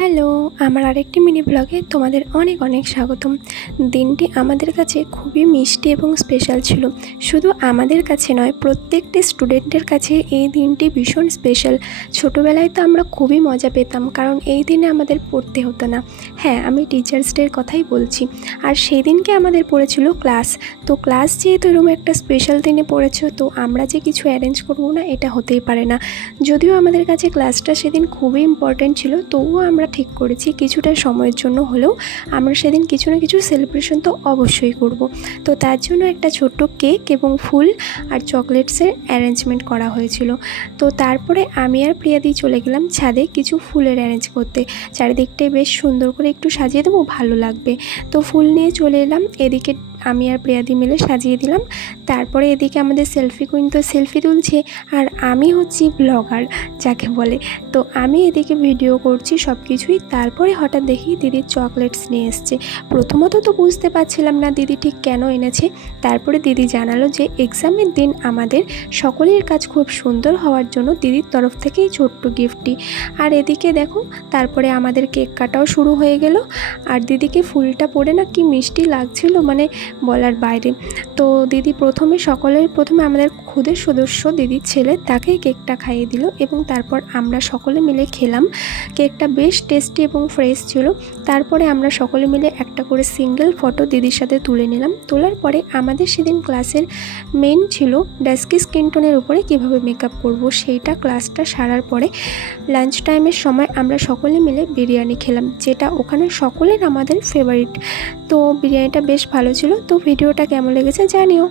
Hello, আমার আরেকটি mini ব্লগে তোমাদের অনেক অনেক স্বাগতম। দিনটি আমাদের কাছে খুবই মিষ্টি এবং স্পেশাল ছিল। শুধু আমাদের কাছে নয়, প্রত্যেকটি স্টুডেন্টের কাছে এই দিনটি ভীষণ স্পেশাল। ছোটোবেলায় তো আমরা খুবই মজা পেতাম, কারণ এই দিনে আমাদের পড়তে হতো না। হ্যাঁ, আমি টিচার্স ডের কথাই বলছি। আর সেই দিনকে আমাদের পড়েছিল ক্লাস। তো ক্লাস যেহেতু এরকম একটা স্পেশাল দিনে পড়েছো, তো আমরা যে কিছু অ্যারেঞ্জ করবো না এটা হতেই পারে না। যদিও আমাদের কাছে ক্লাসটা সেদিন খুবই ইম্পর্ট্যান্ট ছিল, তবুও আমরা ঠিক করেছি কিছুটা সময়ের জন্য হলেও আমরা সেদিন কিছু না কিছু সেলিব্রেশন তো অবশ্যই করব। তো তার জন্য একটা ছোট্ট কেক এবং ফুল আর চকলেটসের অ্যারেঞ্জমেন্ট করা হয়েছিল। তো তারপরে আমি আর প্রিয়াদি চলে গেলাম ছাদে কিছু ফুলের অ্যারেঞ্জ করতে। চারিদিকটাই বেশ সুন্দর করে একটু সাজিয়ে দেবো, ভালো লাগবে। তো ফুল নিয়ে চলে এলাম, এদিকে আমি আর প্রিয়াদি মিলে সাজিয়ে দিলাম। তারপরে এদিকে আমাদের সেলফি কুইন তো সেলফি তুলছে, আর আমি হচ্ছি ব্লগার যাকে বলে। তো আমি এদিকে ভিডিও করছি সব কিছুই। তারপরে হঠাৎ দেখি দিদির চকলেটস নিয়ে এসছে। প্রথমত তো বুঝতে পারছিলাম না দিদি ঠিক কেন এনেছে। তারপরে দিদি জানালো যে এক্সামের দিন আমাদের সকলের কাজ খুব সুন্দর হওয়ার জন্য দিদির তরফ থেকেই ছোট্ট গিফটটি। আর এদিকে দেখো, তারপরে আমাদের কেক কাটাও শুরু হয়ে গেল। আর দিদিকে ফুলটা পরে না কি মিষ্টি লাগছিল, মানে বলার বাইরে। তো দিদি সকলের প্রথমে আমাদের খুদের সদস্য দিদির ছেলে, তাকেই কেকটা খাইয়ে দিল এবং তারপর আমরা সকলে মিলে খেলাম। কেকটা বেশ টেস্টি এবং ফ্রেশ ছিল। তারপরে আমরা সকলে মিলে একটা করে সিঙ্গেল ফটো দিদির সাথে তুলে নিলাম। তোলার পরে আমাদের সেদিন ক্লাসের মেন ছিল ডাস্কি স্কিন টোনের উপরে কীভাবে মেকআপ করব, সেইটা ক্লাসটা সারার পরে লাঞ্চ টাইমের সময় আমরা সকলে মিলে বিরিয়ানি খেলাম, যেটা ওখানে সকলের আমাদের ফেভারিট। তো বিরিয়ানিটা বেশ ভালো ছিল। তো ভিডিওটা কেমন লেগেছে জানিও।